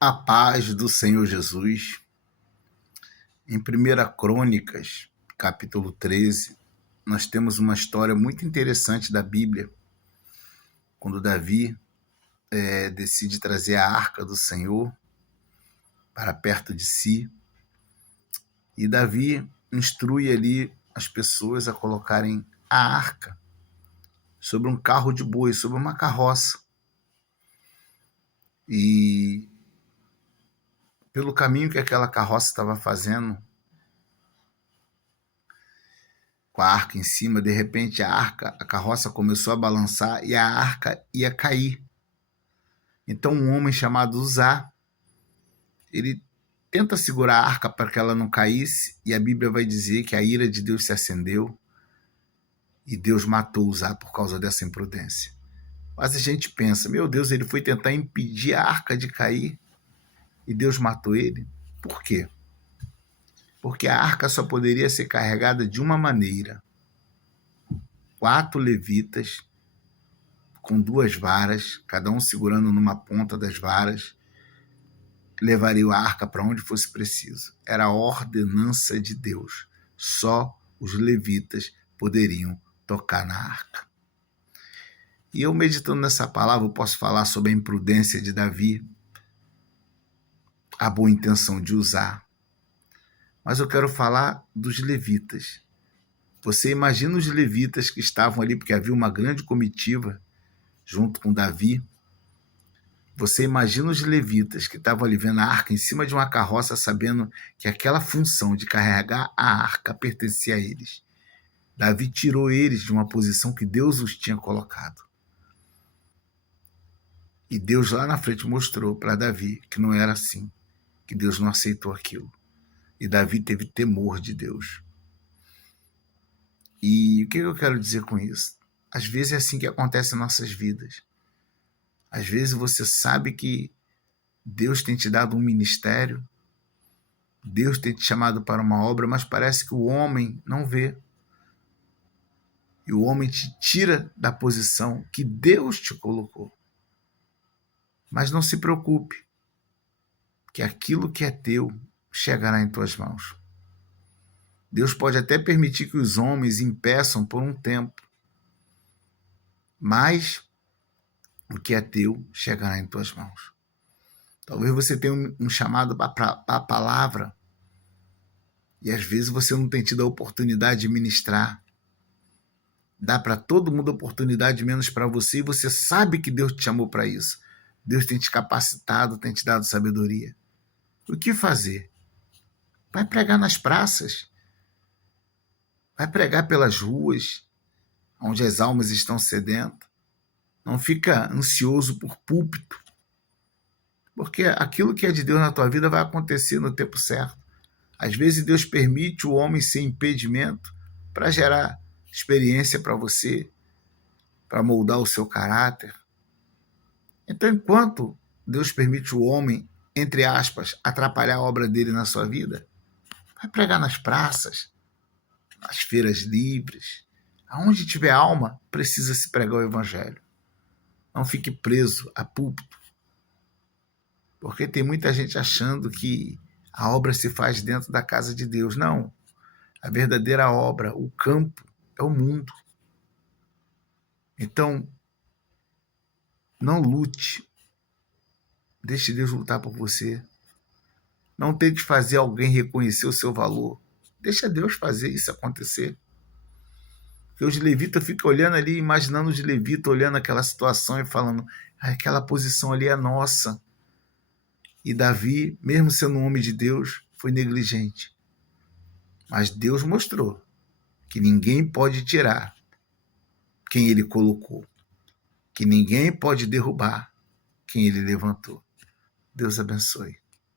A paz do Senhor Jesus. Em 1 Crônicas, capítulo 13, nós temos uma história muito interessante da Bíblia, quando Davi decide trazer a arca do Senhor para perto de si. E Davi instrui ali as pessoas a colocarem a arca sobre um carro de boi, sobre uma carroça. E pelo caminho que aquela carroça estava fazendo, com a arca em cima, de repente a carroça começou a balançar e a arca ia cair. Então um homem chamado Uzá, ele tenta segurar a arca para que ela não caísse, e a Bíblia vai dizer que a ira de Deus se acendeu e Deus matou Uzá por causa dessa imprudência. Mas a gente pensa, meu Deus, ele foi tentar impedir a arca de cair e Deus matou ele? Por quê? Porque a arca só poderia ser carregada de uma maneira. 4 levitas com 2 varas, cada um segurando numa ponta das varas, levariam a arca para onde fosse preciso. Era a ordenança de Deus. Só os levitas poderiam tocar na arca. E eu, meditando nessa palavra, eu posso falar sobre a imprudência de Davi, a boa intenção de Uzá. Mas eu quero falar dos levitas. Você imagina os levitas que estavam ali, porque havia uma grande comitiva junto com Davi. Você imagina os levitas que estavam ali vendo a arca em cima de uma carroça, sabendo que aquela função de carregar a arca pertencia a eles. Davi tirou eles de uma posição que Deus os tinha colocado. E Deus lá na frente mostrou para Davi que não era assim, que Deus não aceitou aquilo. E Davi teve temor de Deus. E o que eu quero dizer com isso? Às vezes é assim que acontece em nossas vidas. Às vezes você sabe que Deus tem te dado um ministério, Deus tem te chamado para uma obra, mas parece que o homem não vê. E o homem te tira da posição que Deus te colocou. Mas não se preocupe, que aquilo que é teu chegará em tuas mãos. Deus pode até permitir que os homens impeçam por um tempo, mas o que é teu chegará em tuas mãos. Talvez você tenha um chamado para a palavra, e às vezes você não tem tido a oportunidade de ministrar. Dá para todo mundo a oportunidade, menos para você, e você sabe que Deus te chamou para isso. Deus tem te capacitado, tem te dado sabedoria. O que fazer? Vai pregar nas praças. Vai pregar pelas ruas, onde as almas estão sedentas. Não fica ansioso por púlpito, porque aquilo que é de Deus na tua vida vai acontecer no tempo certo. Às vezes Deus permite o homem ser impedimento para gerar experiência para você, para moldar o seu caráter. Então, enquanto Deus permite o homem, entre aspas, atrapalhar a obra dele na sua vida, vai pregar nas praças, nas feiras livres. Aonde tiver alma, precisa se pregar o evangelho. Não fique preso a púlpito, porque tem muita gente achando que a obra se faz dentro da casa de Deus. Não. A verdadeira obra, o campo, é o mundo. Então, não lute. Deixe Deus lutar por você. Não tente fazer alguém reconhecer o seu valor. Deixa Deus fazer isso acontecer. Porque os levitas ficam olhando ali, imaginando os levitas, olhando aquela situação e falando, aquela posição ali é nossa. E Davi, mesmo sendo um homem de Deus, foi negligente. Mas Deus mostrou que ninguém pode tirar quem ele colocou, que ninguém pode derrubar quem ele levantou. Deus abençoe.